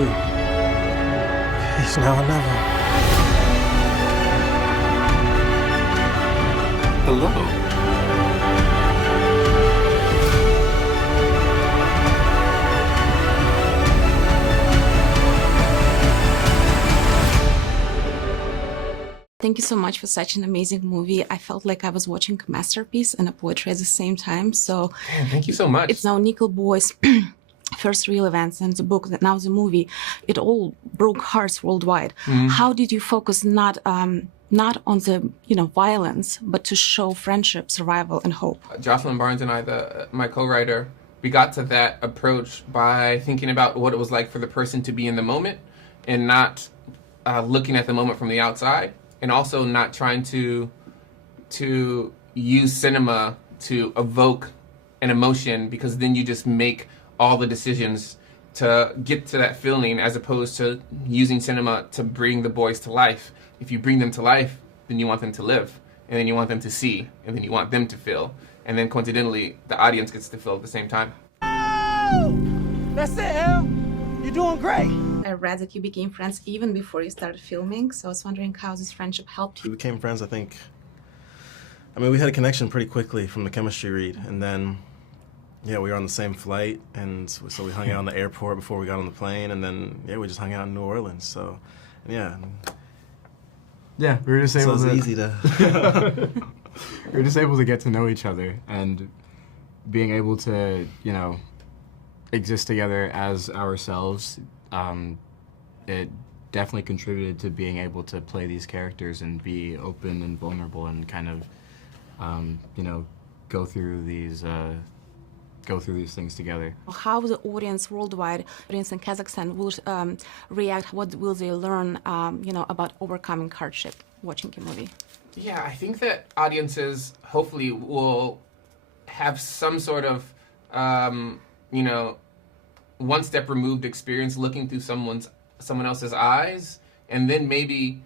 do. Peace now or never. Hello. Thank you so much for such an amazing movie. I felt like I was watching a masterpiece and a poetry at the same time. So Man, thank you so much. it's now Nickel Boy's first real events and the book, that now the movie. It all broke hearts worldwide. How did you focus not on the violence, but to show friendship, survival, and hope? Jocelyn Barnes and I, my co-writer, we got to that approach by thinking about what it was like for the person to be in the moment and not looking at the moment from the outside. And also not trying to use cinema to evoke an emotion, because then you just make all the decisions to get to that feeling, as opposed to using cinema to bring the boys to life. If you bring them to life, then you want them to live, and then you want them to see, and then you want them to feel. And then coincidentally, the audience gets to feel at the same time. Oh! That's it, Al. You're doing great. I read that you became friends even before you started filming, so I was wondering how this friendship helped you. We became friends, I think. I mean, we had a connection pretty quickly from the chemistry read, and then, yeah, we were on the same flight, and so we hung out in the airport before we got on the plane, and then, yeah, we just hung out in New Orleans, so, yeah. Yeah, we were just able So to... it's easy to... we were just able to get to know each other, and being able to, exist together as ourselves, it definitely contributed to being able to play these characters and be open and vulnerable and kind of, go through these things together. How the audience worldwide, audience in Kazakhstan, will react? What will they learn, about overcoming hardship watching a movie? Yeah, I think that audiences hopefully will have some sort of, one step removed experience looking through someone else's eyes, and then maybe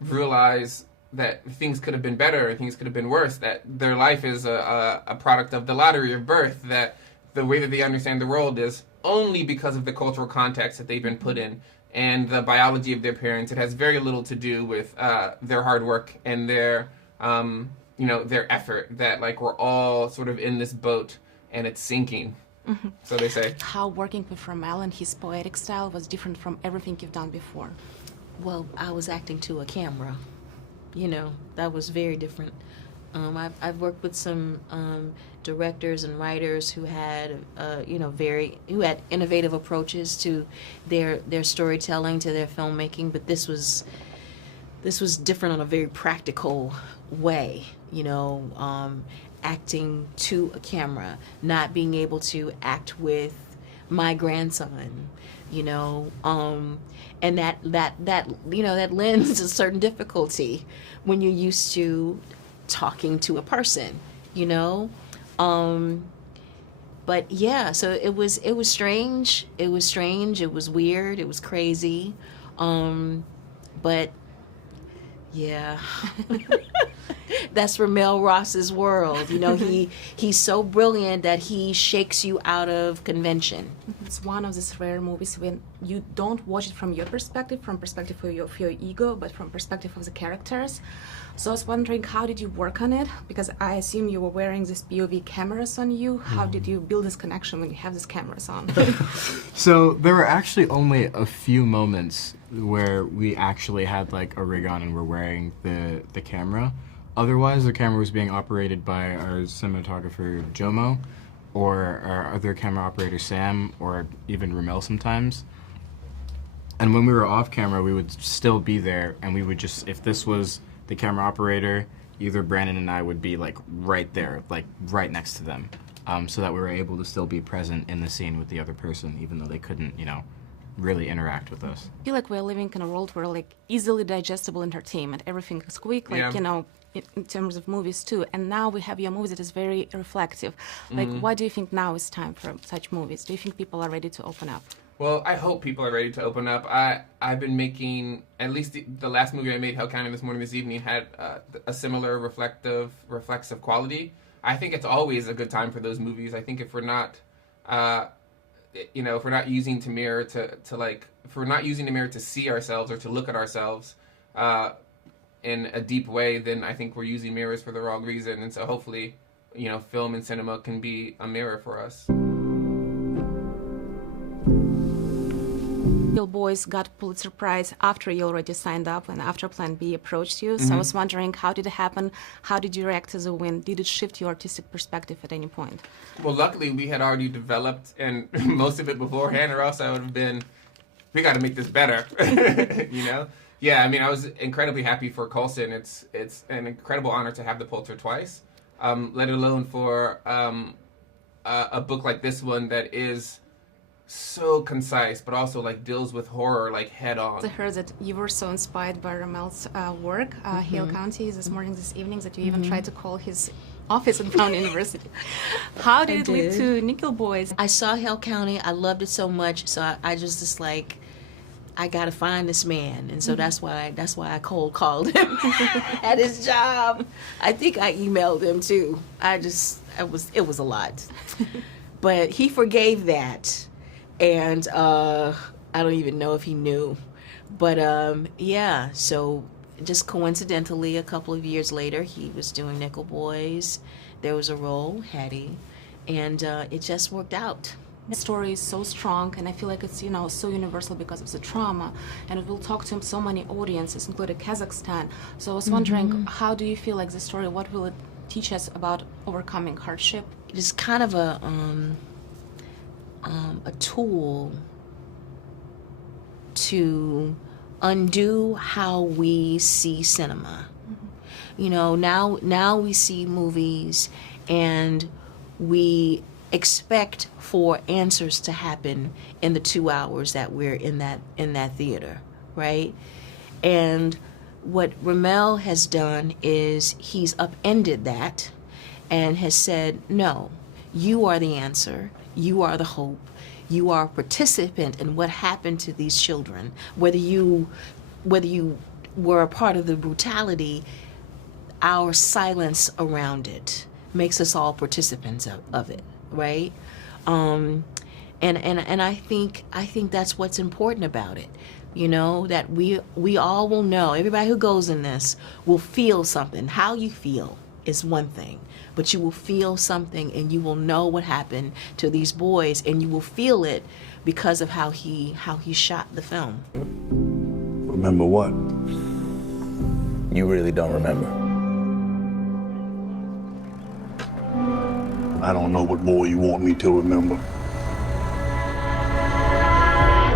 realize that things could have been better, things could have been worse, that their life is a product of the lottery of birth, that the way that they understand the world is only because of the cultural context that they've been put in and the biology of their parents. It has very little to do with their hard work and their effort, that like we're all sort of in this boat and it's sinking. So they say. How working with RaMell and his poetic style was different from everything you've done before? Well, I was acting to a camera. That was very different. I've worked with some directors and writers who had, who had innovative approaches to their storytelling, to their filmmaking. But this was different on a very practical way. Acting to a camera, not being able to act with my grandson, and that lends a certain difficulty when you're used to talking to a person, but yeah, so it was strange. It was weird. It was crazy, but yeah. That's RaMell Ross's world. He's so brilliant that he shakes you out of convention. It's one of these rare movies when you don't watch it from your perspective, from perspective of your ego, but from perspective of the characters. So I was wondering, how did you work on it? Because I assume you were wearing these POV cameras on you. How did you build this connection when you have these cameras on? So there were actually only a few moments where we actually had like a rig on and we're wearing the camera. Otherwise, the camera was being operated by our cinematographer, Jomo, or our other camera operator, Sam, or even RaMell sometimes. And when we were off camera, we would still be there, and we would just, if this was the camera operator, either Brandon and I would be like right there, like right next to them, so that we were able to still be present in the scene with the other person, even though they couldn't, really interact with us. I feel like we're living in a world where like easily digestible entertainment, everything is quick, like, in terms of movies too. And now we have your movies that is very reflective. Like, why do you think now is time for such movies? Do you think people are ready to open up? Well, I hope people are ready to open up. I've been making, at least the last movie I made, Hell County, this morning, this evening, had a similar reflexive quality. I think it's always a good time for those movies. I think if we're not you know, if we're not using the mirror if we're not using the mirror to see ourselves or to look at ourselves in a deep way, then I think we're using mirrors for the wrong reason. And so hopefully, you know, film and cinema can be a mirror for us. Your boys got Pulitzer Prize after you already signed up and after Plan B approached you. So I was wondering, how did it happen? How did you react to the win? Did it shift your artistic perspective at any point? Well, luckily we had already developed and most of it beforehand, or else I would have been, we got to make this better, you know? Yeah, I mean, I was incredibly happy for Coulson. It's an incredible honor to have the Pulitzer twice, let alone for a book like this one that is so concise, but also like deals with horror like head on. I heard that you were so inspired by RaMell's work, Hale County, this evening, that you even tried to call his office at Brown University. How did it lead to Nickel Boys? I saw Hale County. I loved it so much, so I just like, I gotta find this man, and so that's why I cold called him at his job. I think I emailed him too. It was a lot, but he forgave that, and I don't even know if he knew, but yeah. So just coincidentally, a couple of years later, he was doing Nickel Boys. There was a role, Hattie, and it just worked out. The story is so strong, and I feel like it's, you know, so universal because of the trauma, and it will talk to so many audiences, including Kazakhstan. So I was wondering, how do you feel like the story? What will it teach us about overcoming hardship? It is kind of a tool to undo how we see cinema. You know, now we see movies and we expect for answers to happen in the 2 hours that we're in that theater, right? And what RaMell has done is he's upended that and has said, no, you are the answer, you are the hope, you are a participant in what happened to these children. Whether you were a part of the brutality, our silence around it makes us all participants of it, right? And I think that's what's important about it. You know, that we all will know, everybody who goes in this will feel something. How you feel is one thing, but you will feel something and you will know what happened to these boys, and you will feel it because of how he shot the film. Remember what? You really don't remember. I don't know what more you want me to remember.